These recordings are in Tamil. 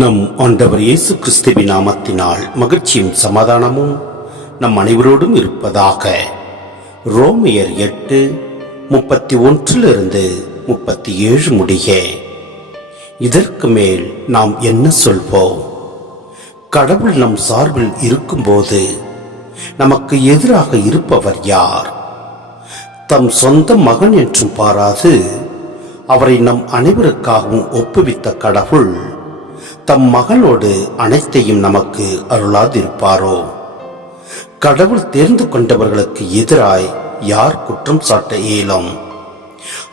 நம் ஆண்டவர் இயேசு கிறிஸ்துவின் நாமத்தினால் மகிழ்ச்சியும் சமாதானமும் நம் அனைவரோடும் இருப்பதாக. ரோமையர் 8:31 முடிய. இதற்கு மேல் நாம் என்ன சொல்வோம்? கடவுள் நம் சார்பில் இருக்கும்போது நமக்கு எதிராக இருப்பவர் யார்? தம் சொந்த மகன் என்றும் பாராது அவரை நம் அனைவருக்காகவும் ஒப்புவித்த கடவுள் தம் மகளோடு அனைத்தையும் நமக்கு அருளாதிருப்பாரோ? கடவுள் தேர்ந்து கொண்டவர்களுக்கு எதிராய் யார் குற்றம் சாட்ட இயலும்?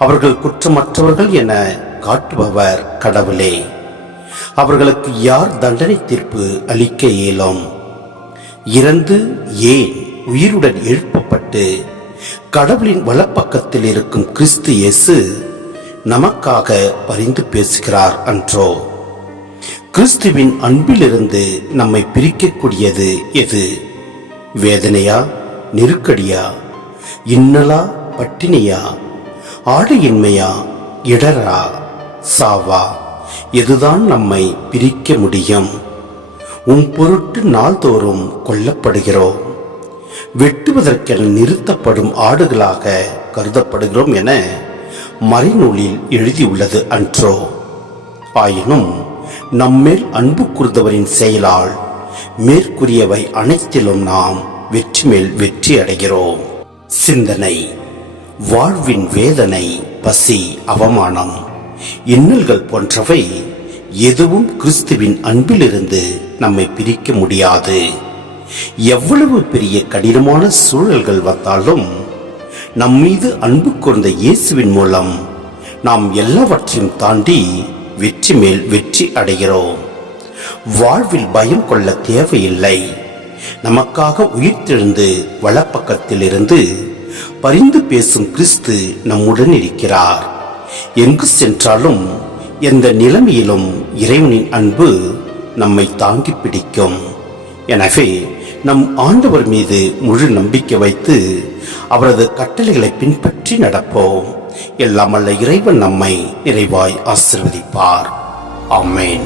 அவர்கள் குற்றமற்றவர்கள் என காட்டுபவர் கடவுளே. அவர்களுக்கு யார் தண்டனை தீர்ப்பு அளிக்க இயலும்? இறந்து ஏன் உயிருடன் எழுப்பப்பட்டு கடவுளின் வலப்பக்கத்தில் இருக்கும் கிறிஸ்து இயேசு நமக்காக பரிந்து பேசுகிறார் அன்றோ? கிறிஸ்துவின் அன்பிலிருந்து நம்மை பிரிக்கக்கூடியது எது? வேதனையா, நெருக்கடியா, இன்னலா, பட்டினியா, ஆடையின்மையா, இடரா, சாவா? எதுதான் நம்மை பிரிக்க முடியும்? உன் பொருட்டு நாள்தோறும் கொல்லப்படுகிறோம், வெட்டுவதற்கென நிறுத்தப்படும் ஆடுகளாக கருதப்படுகிறோம் என மறைநூலில் எழுதியுள்ளது அன்றோ? ஆயினும் நம்மேல் அன்பு கூர்ந்தவரின் செயலால் மேற்கூறியவை அனைத்திலும் நாம் வெற்றி மேல் வெற்றி அடைகிறோம். சிந்தனை: வாழ்வின் வேதனை, பசி, அவமானம், இன்னல்கள் போன்றவை எதுவும் கிறிஸ்துவின் அன்பிலிருந்து நம்மை பிரிக்க முடியாது. எவ்வளவு பெரிய கடினமான சூழல்கள் வந்தாலும் நம்மீது அன்பு கூர்ந்த இயேசுவின் மூலம் நாம் எல்லாவற்றையும் தாண்டி வெற்றி மேல் வெற்றி அடைகிறோம். வாழ்வில் பயம் கொள்ள தேவையில்லை. நமக்காக உயிர்த்தெழுந்து வலப்பக்கத்தில் இருந்து பரிந்து பேசும் கிறிஸ்து நம்முடன் இருக்கிறார். எங்கு சென்றாலும் எந்த நிலைமையிலும் இறைவனின் அன்பு நம்மை தாங்கி பிடிக்கும். எனவே நம் ஆண்டவர் மீது முழு நம்பிக்கை வைத்து அவரது கட்டளைகளை பின்பற்றி நடப்போம். எல்லாம் வல்ல இறைவன் நம்மை நிறைவாய் ஆசீர்வதிப்பார். ஆமென்.